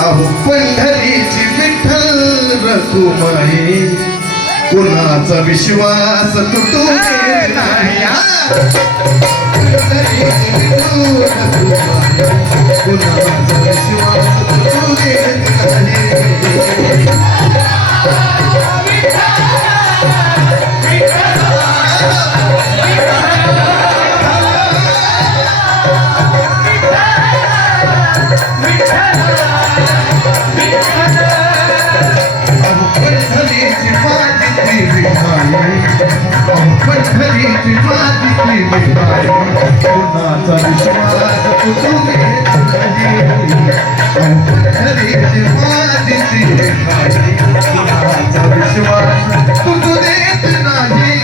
अहो पंढरीची विठ्ठल रखुमाई, कुणाचा विश्वास तुटू देत नाही. पंढरीची विठ्ठल रखुमाई, कुणाचा विश्वास तुटू देत नाही. पंढरीची माझी विठाई, कुणाचा विश्वास तुटू देत नाही. पंढरीची माझी विठाई, कुणाचा विश्वास तुटू देत नाही.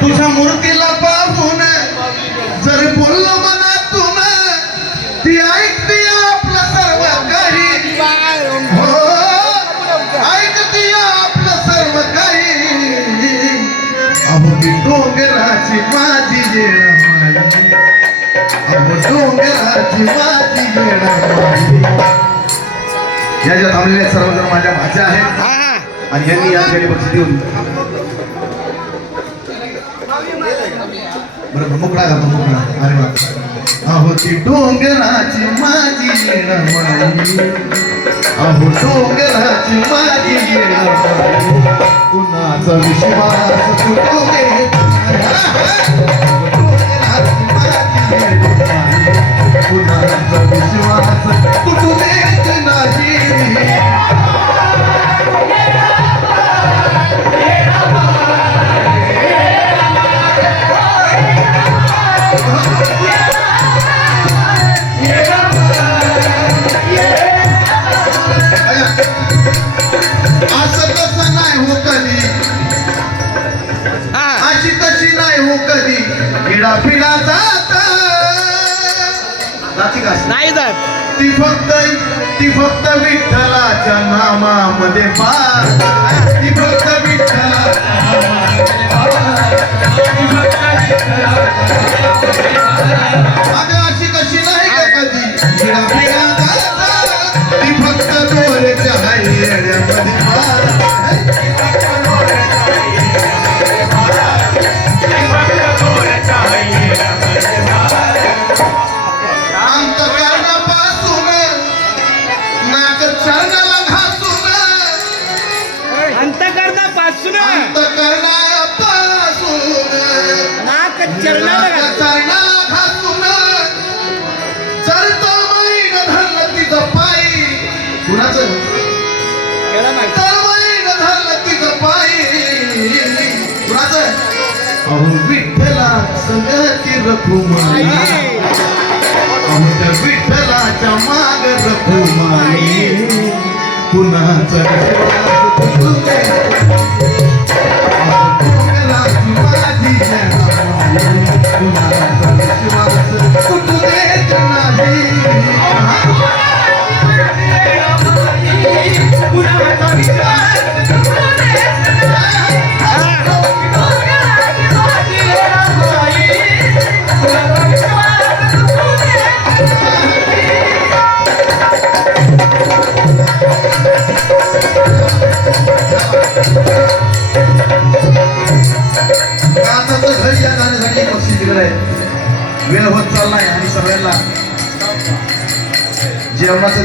तुझ्या मूर्तीला पाहून जर बोललो मनातून, ती ऐकते आपलं सर्व काही. हो ऐकते आपलं सर्व काही. अहो ती डोंगराची माझी येणामाई, अहो डोंगराची माझी येणामाई. या ज्या थांबलेल्या सर्वजण माझ्या भाच्या आहेत आणि यांनी या ठिकाणी बक्षीस देऊन बरोबर मोकळा घालतो मोकळा. अरे वा. अहो ती डोंगराची माझी येणामाई, अहो डोंगराची माझी येणामाई, कुणाचा विश्वास तुटू देत नाही. डोंगराची माझी येणामाई, कुणाचा विश्वास तुटू देत नाही. असं तसं नाही हो कधी, अशी तशी नाही हो कधी. पिढा पिढा जात नाही जात. ती फक्त विठ्ठलाच्या नामामध्ये पार. ती फक्त विठ्ठलाच्या नामामध्ये. अशी कशी नाही का कधी. पिढा पिढा जात ती फक्त डोळ्याच्या हायेड्यामध्ये पार. अंतकरणापासून नाक चरणाला घासून चरता मैन धरलं तिचं पायी. कुणाचं तर मैन धरलं तिचं पायी. कुणाचं. अहो विठ्ठला संगती रखुमाई, अहो त्या विठ्ठलाच्या माग रखुमाई, कुणाचा वेळ होत चाललाय आणि सगळ्यांना जेवणाचं